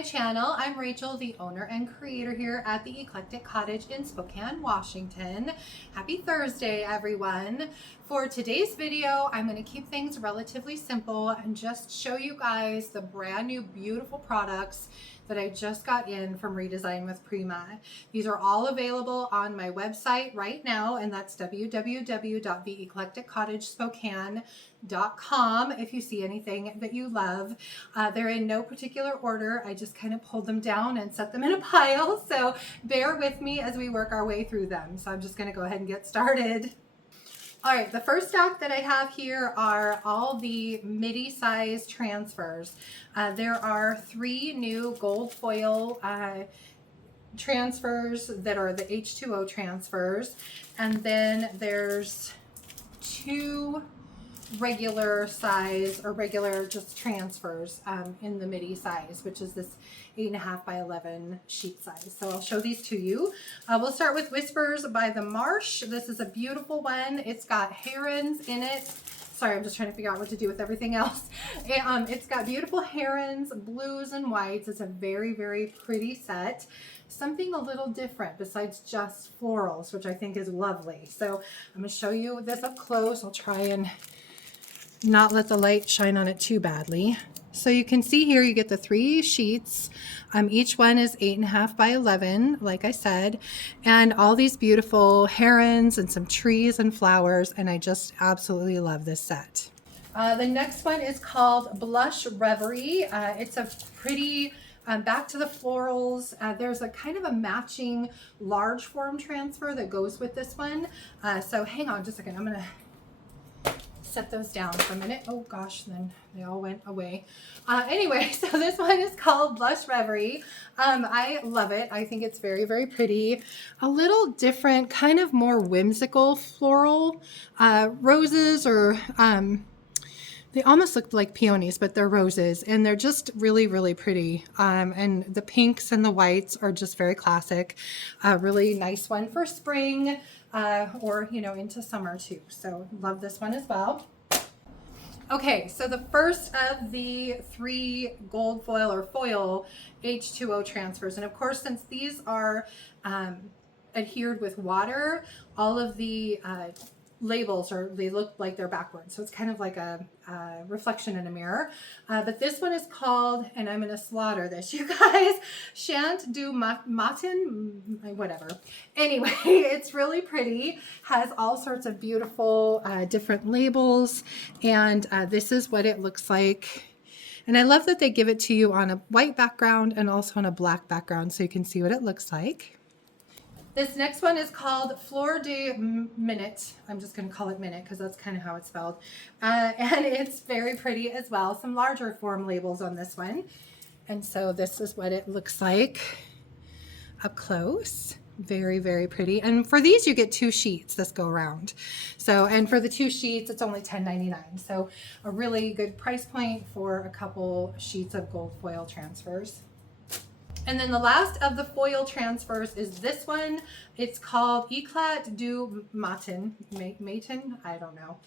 my channel. I'm Rachel, the owner and creator here at the Eclectic Cottage in Spokane, Washington. Happy Thursday, everyone. For today's video, I'm going to keep things relatively simple and just show you guys the brand new beautiful products that I just got in from Redesign with Prima. These are all available on my website right now, and that's www.theeclecticcottagespokane.com. If you see anything that you love, they're in no particular order. I just kind of pulled them down and set them in a pile, so bear with me as we work our way through them. So I'm just going to go ahead and get started. All right, the first stack that I have here are all the Middy size transfers. There are 3 new gold foil transfers that are the H2O transfers, and then there's 2 regular size or regular just transfers in the Middy size, which is this 8.5 by 11 sheet size. So I'll show these to you. We'll start with Whispers by the Marsh. This is a beautiful one. It's got herons in it. Sorry, I'm just trying to figure out what to do with everything else. It's got beautiful herons, blues and whites. It's a very, very pretty set. Something a little different besides just florals, which I think is lovely. So I'm going to show you this up close. I'll try and not let the light shine on it too badly. So you can see here you get the 3 sheets. Each one is 8.5 by 11, like I said, and all these beautiful herons and some trees and flowers, and I just absolutely love this set. The next one is called Blush Reverie. It's a pretty back to the florals. There's a kind of a matching large form transfer that goes with this one. So hang on just a second. I'm gonna set those down for a minute. Oh gosh, then they all went away. Anyway, so this one is called Blush Reverie. I love it. I think it's very, very pretty. A little different, kind of more whimsical floral roses, or they almost look like peonies, but they're roses, and they're just really, really pretty. And the pinks and the whites are just very classic. A really nice one for spring, or, you know, into summer too. So love this one as well. Okay, so the first of the 3 gold foil or foil H2O transfers, and of course, since these are adhered with water, all of the labels they look like they're backwards, so it's kind of like a reflection in a mirror. But this one is called, and I'm gonna slaughter this, you guys, Shan't Do Matin, whatever. Anyway, it's really pretty, has all sorts of beautiful different labels, and this is what it looks like. And I love that they give it to you on a white background and also on a black background, so you can see what it looks like. This next one is called Fleur de Minute. I'm just going to call it Minute because that's kind of how it's spelled. And it's very pretty as well. Some larger form labels on this one. And so this is what it looks like up close. Very, very pretty. And for these, you get 2 sheets this go around. So, and for the 2 sheets, it's only $10.99. So a really good price point for a couple sheets of gold foil transfers. And then the last of the foil transfers is this one. It's called Eclat du Matin. Matin? I don't know.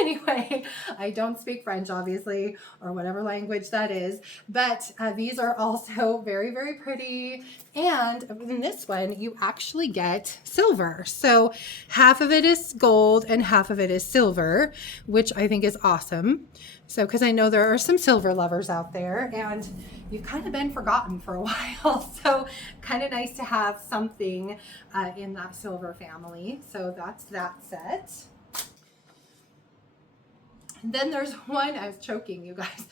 Anyway, I don't speak French, obviously, or whatever language that is. But these are also very, very pretty. And in this one, you actually get silver. So half of it is gold and half of it is silver, which I think is awesome. So, because I know there are some silver lovers out there, and you've kind of been forgotten for a while. So kind of nice to have something in that silver family. So that's that set. And then there's one, I was choking, you guys.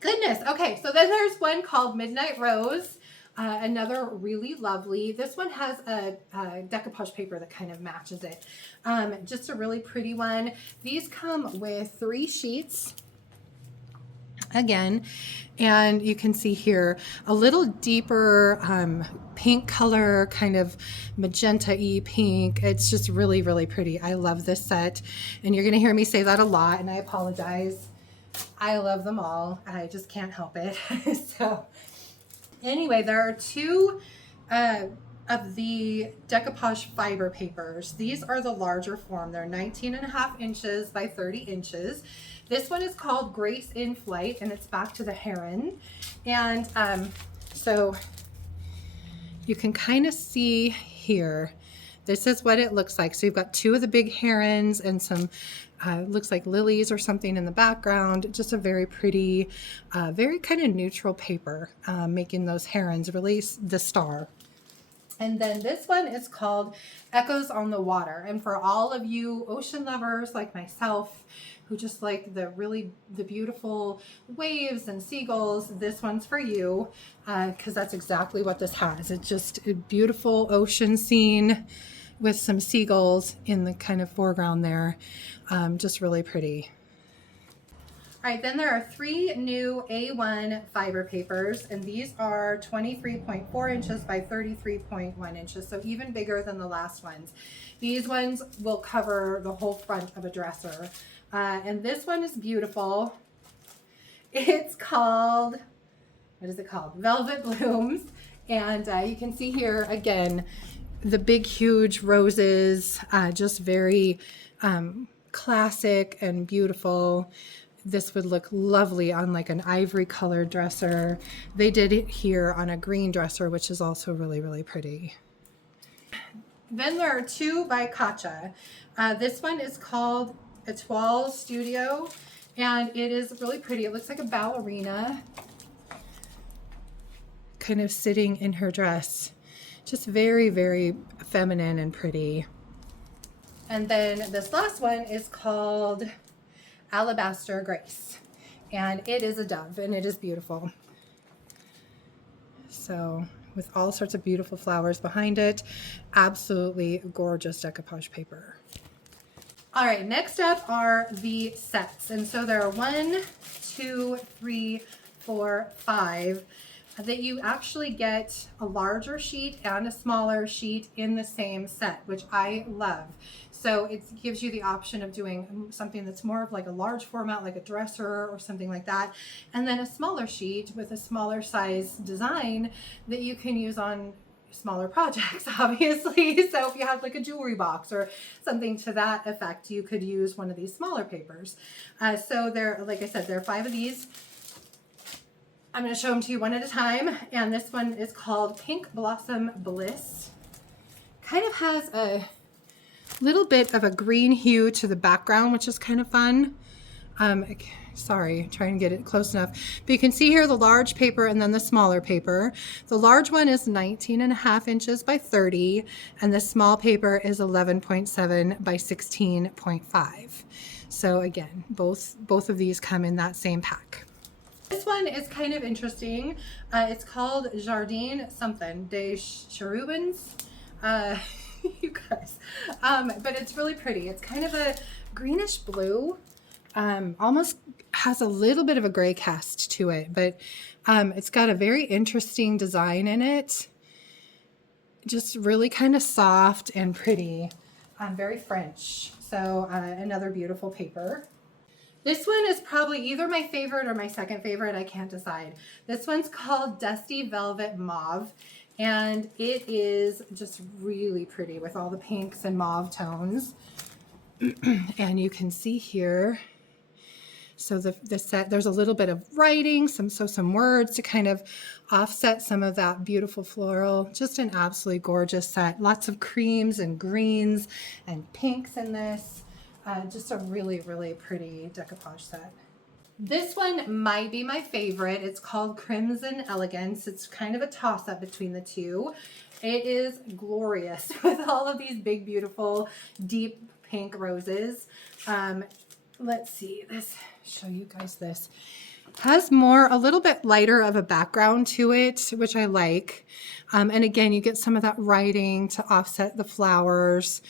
Goodness. Okay, so then there's one called Midnight Rose. Another really lovely. This one has a decoupage paper that kind of matches it. Just a really pretty one. These come with 3 sheets. Again, and you can see here a little deeper pink color, kind of magenta-y pink. It's just really, really pretty. I love this set, and you're gonna hear me say that a lot, and I apologize. I love them all. I just can't help it. So anyway, there are 2 of the Decoupage fiber papers. These are the larger form. They're 19.5 inches by 30 inches. This one is called Grace in Flight, and it's back to the heron. And so you can kind of see here, this is what it looks like. So you've got two of the big herons and some looks like lilies or something in the background. Just a very pretty, very kind of neutral paper, making those herons release the star. And then this one is called Echoes on the Water. And for all of you ocean lovers like myself, who just like the beautiful waves and seagulls, this one's for you, because that's exactly what this has. It's just a beautiful ocean scene with some seagulls in the kind of foreground there. Just really pretty. All right, then there are 3 new A1 fiber papers, and these are 23.4 inches by 33.1 inches, so even bigger than the last ones. These ones will cover the whole front of a dresser. And this one is beautiful. It's called, what is it called? Velvet Blooms. And you can see here, again, the big, huge roses, just very classic and beautiful. This would look lovely on like an ivory colored dresser. They did it here on a green dresser, which is also really, really pretty. Then there are 2 by Katja. This one is called Etoile Studio, and it is really pretty. It looks like a ballerina kind of sitting in her dress. Just very, very feminine and pretty. And then this last one is called Alabaster Grace, and it is a dove, and it is beautiful. So with all sorts of beautiful flowers behind it, absolutely gorgeous decoupage paper. All right, next up are the sets, and so there are 1, 2, 3, 4, 5 that you actually get a larger sheet and a smaller sheet in the same set, which I love. So it gives you the option of doing something that's more of like a large format, like a dresser or something like that, and then a smaller sheet with a smaller size design that you can use on smaller projects, obviously. So if you have like a jewelry box or something to that effect, you could use one of these smaller papers. So there, like I said, there are 5 of these. I'm going to show them to you one at a time. And this one is called Pink Blossom Bliss. Kind of has a little bit of a green hue to the background, which is kind of fun. Sorry, trying to get it close enough. But you can see here the large paper and then the smaller paper. The large one is 19.5 inches by 30, and the small paper is 11.7 by 16.5. So again, both of these come in that same pack. This one is kind of interesting. It's called Jardin something des Cherubins. You guys, but it's really pretty. It's kind of a greenish blue, almost has a little bit of a gray cast to it, but it's got a very interesting design in it. Just really kind of soft and pretty, very French. So another beautiful paper. This one is probably either my favorite or my second favorite. I can't decide. This one's called Dusty Velvet Mauve, and it is just really pretty with all the pinks and mauve tones. And you can see here, so the set, there's a little bit of writing, some words to kind of offset some of that beautiful floral. Just an absolutely gorgeous set. Lots of creams and greens and pinks in this. Just a really, really pretty decoupage set. This one might be my favorite. It's called Crimson Elegance. It's kind of a toss-up between the two. It is glorious with all of these big, beautiful, deep pink roses. Let's see, show you guys this. Has a little bit lighter of a background to it, which I like. And again, you get some of that writing to offset the flowers.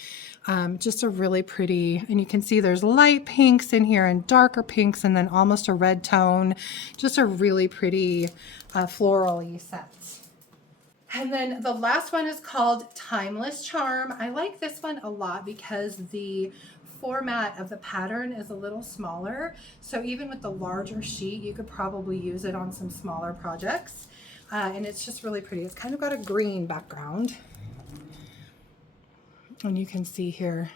Just a really pretty, and you can see there's light pinks in here and darker pinks and then almost a red tone. Just a really pretty floral-y set. And then the last one is called Timeless Charm. I like this one a lot because the format of the pattern is a little smaller. So even with the larger sheet, you could probably use it on some smaller projects. And it's just really pretty. It's kind of got a green background. And you can see here,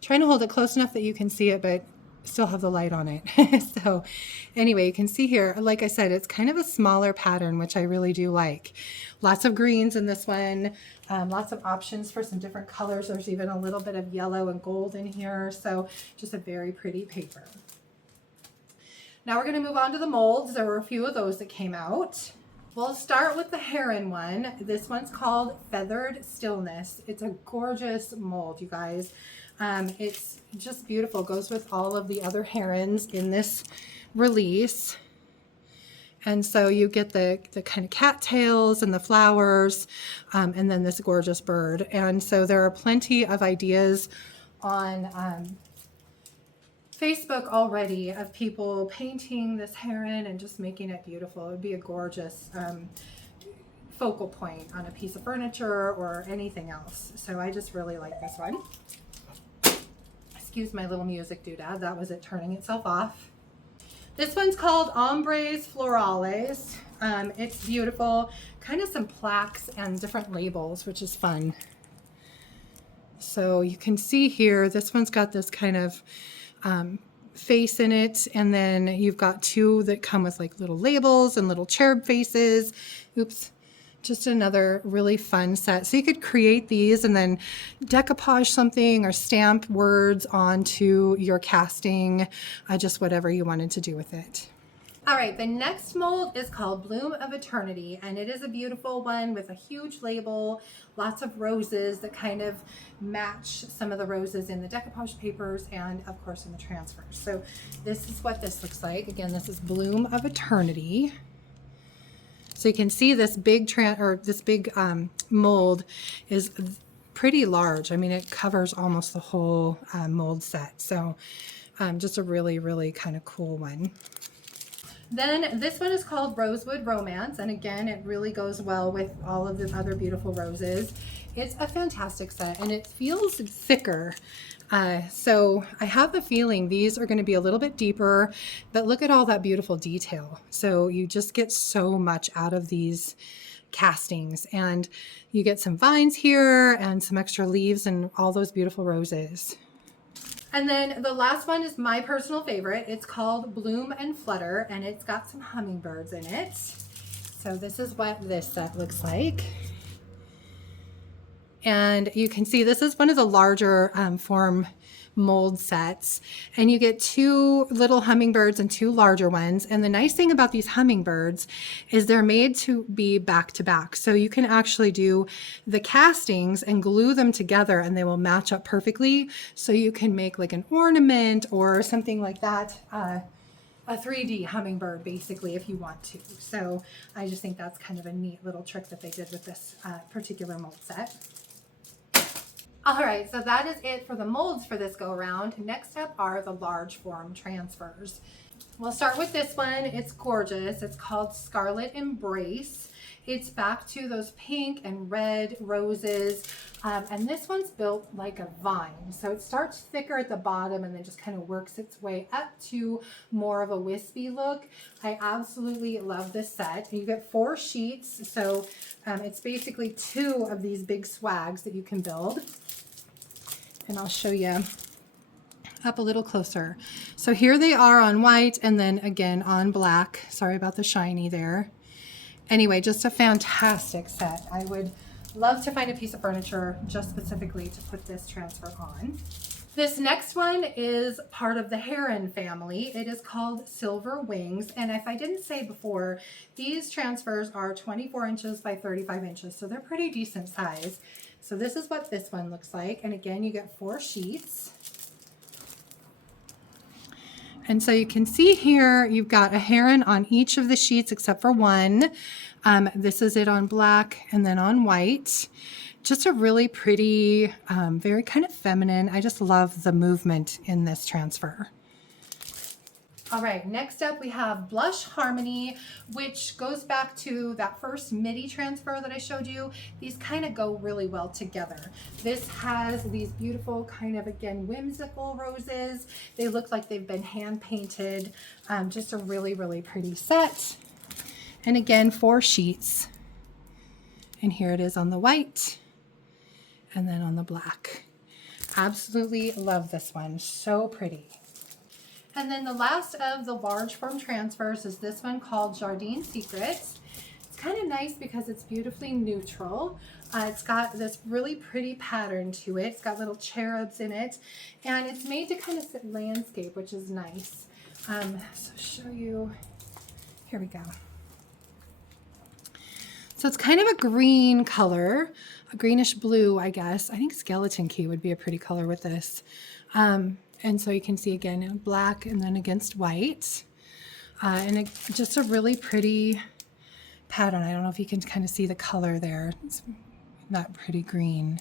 trying to hold it close enough that you can see it, but still have the light on it. So anyway, you can see here, like I said, it's kind of a smaller pattern, which I really do like. Lots of greens in this one, lots of options for some different colors. There's even a little bit of yellow and gold in here. So just a very pretty paper. Now we're going to move on to the molds. There were a few of those that came out. We'll start with the heron one. This one's called Feathered Stillness. It's a gorgeous mold, you guys. It's just beautiful. Goes with all of the other herons in this release. And so you get the kind of cattails and the flowers, and then this gorgeous bird. And so there are plenty of ideas on Facebook already of people painting this heron and just making it beautiful. It would be a gorgeous focal point on a piece of furniture or anything else. So I just really like this one. Excuse my little music doodad. That was it turning itself off. This one's called Ombres Florales. It's beautiful. Kind of some plaques and different labels, which is fun. So you can see here, this one's got this kind of face in it, and then you've got two that come with like little labels and little cherub faces. Oops, just another really fun set. So you could create these and then decoupage something or stamp words onto your casting, just whatever you wanted to do with it. All right, the next mold is called Bloom of Eternity, and it is a beautiful one with a huge label, lots of roses that kind of match some of the roses in the decoupage papers and of course in the transfers. So this is what this looks like. Again, this is Bloom of Eternity. So you can see this big mold is pretty large. I mean, it covers almost the whole mold set. So just a really, really kind of cool one. Then this one is called Rosewood Romance, and again, it really goes well with all of the other beautiful roses. It's a fantastic set, and it feels thicker. So I have the feeling these are going to be a little bit deeper, but look at all that beautiful detail. So you just get so much out of these castings, and you get some vines here and some extra leaves and all those beautiful roses. And then the last one is my personal favorite. It's called Bloom and Flutter, and it's got some hummingbirds in it. So this is what this set looks like. And you can see this is one of the larger form mold sets, and you get two little hummingbirds and two larger ones. And the nice thing about these hummingbirds is they're made to be back to back, so you can actually do the castings and glue them together and they will match up perfectly, so you can make like an ornament or something like that, a 3D hummingbird basically, if you want to. So I just think that's kind of a neat little trick that they did with this particular mold set. All right, so that is it for the molds for this go around. Next up are the large form transfers. We'll start with this one. It's gorgeous. It's called Scarlet Embrace. It's back to those pink and red roses. And this one's built like a vine. So it starts thicker at the bottom and then just kind of works its way up to more of a wispy look. I absolutely love this set. You get 4 sheets. So it's basically 2 of these big swags that you can build. And I'll show you up a little closer. So here they are on white and then again on black. Sorry about the shiny there. Anyway, just a fantastic set. I would love to find a piece of furniture just specifically to put this transfer on. This next one is part of the heron family. It is called Silver Wings. And if I didn't say before, these transfers are 24 inches by 35 inches. So they're pretty decent size. So this is what this one looks like. And again, you get 4 sheets. And so you can see here, you've got a heron on each of the sheets except for one. This is it on black and then on white. Just a really pretty, very kind of feminine. I just love the movement in this transfer. All right, next up we have Blush Harmony, which goes back to that first Middy transfer that I showed you. These kind of go really well together. This has these beautiful kind of, again, whimsical roses. They look like they've been hand painted. Just a really, really pretty set. And again, 4 sheets. And here it is on the white. and then on the black. Absolutely love this one. So pretty. And then the last of the large form transfers is this one called Jardine Secrets. It's kind of nice because it's beautifully neutral. It's got this really pretty pattern to it. It's got little cherubs in it, and it's made to kind of fit landscape, which is nice. So show you, here we go. So it's kind of a green color, a greenish blue, I guess. I think skeleton key would be a pretty color with this. And so you can see again, black and then against white. And just a really pretty pattern. I don't know if you can kind of see the color there. It's that pretty green.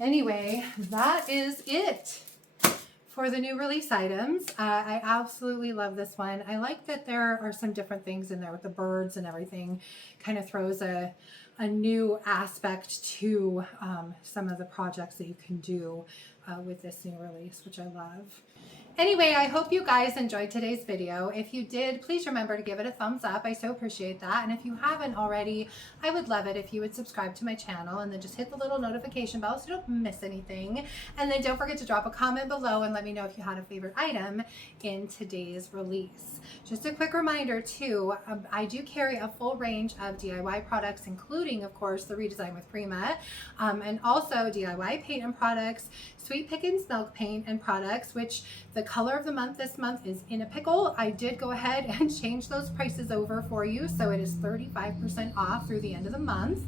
Anyway, that is it for the new release items. I absolutely love this one. I like that there are some different things in there with the birds and everything. Kind of throws a new aspect to some of the projects that you can do with this new release, which I love. Anyway, I hope you guys enjoyed today's video. If you did, please remember to give it a thumbs up. I so appreciate that. And if you haven't already, I would love it if you would subscribe to my channel and then just hit the little notification bell so you don't miss anything. And then don't forget to drop a comment below and let me know if you had a favorite item in today's release. Just a quick reminder too, I do carry a full range of DIY products, including of course the Redesign with Prima, and also DIY paint and products, Sweet Pickins milk paint and products, which the color of the month this month is In a Pickle. I did go ahead and change those prices over for you, so it is 35% off through the end of the month.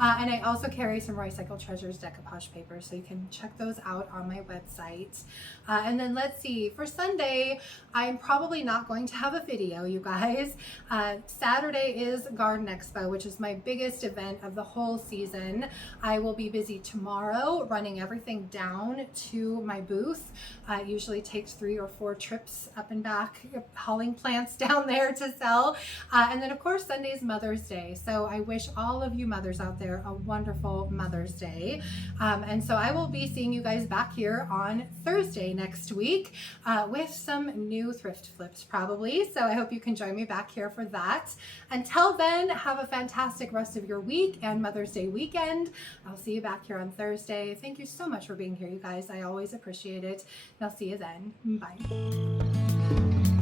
And I also carry some Recycle Treasures decoupage paper, so you can check those out on my website. And then let's see, for Sunday, I'm probably not going to have a video, you guys. Saturday is Garden Expo, which is my biggest event of the whole season. I will be busy tomorrow running everything down to my booth. It usually takes 3 or 4 trips up and back, hauling plants down there to sell. And then of course Sunday is Mother's Day. So I wish all of you mothers out there a wonderful Mother's Day. And so I will be seeing you guys back here on Thursday next week with some new thrift flips probably. So I hope you can join me back here for that. Until then, have a fantastic rest of your week and Mother's Day weekend. I'll see you back here on Thursday. Thank you so much for being here, you guys. I always appreciate it. And I'll see you then. Bye.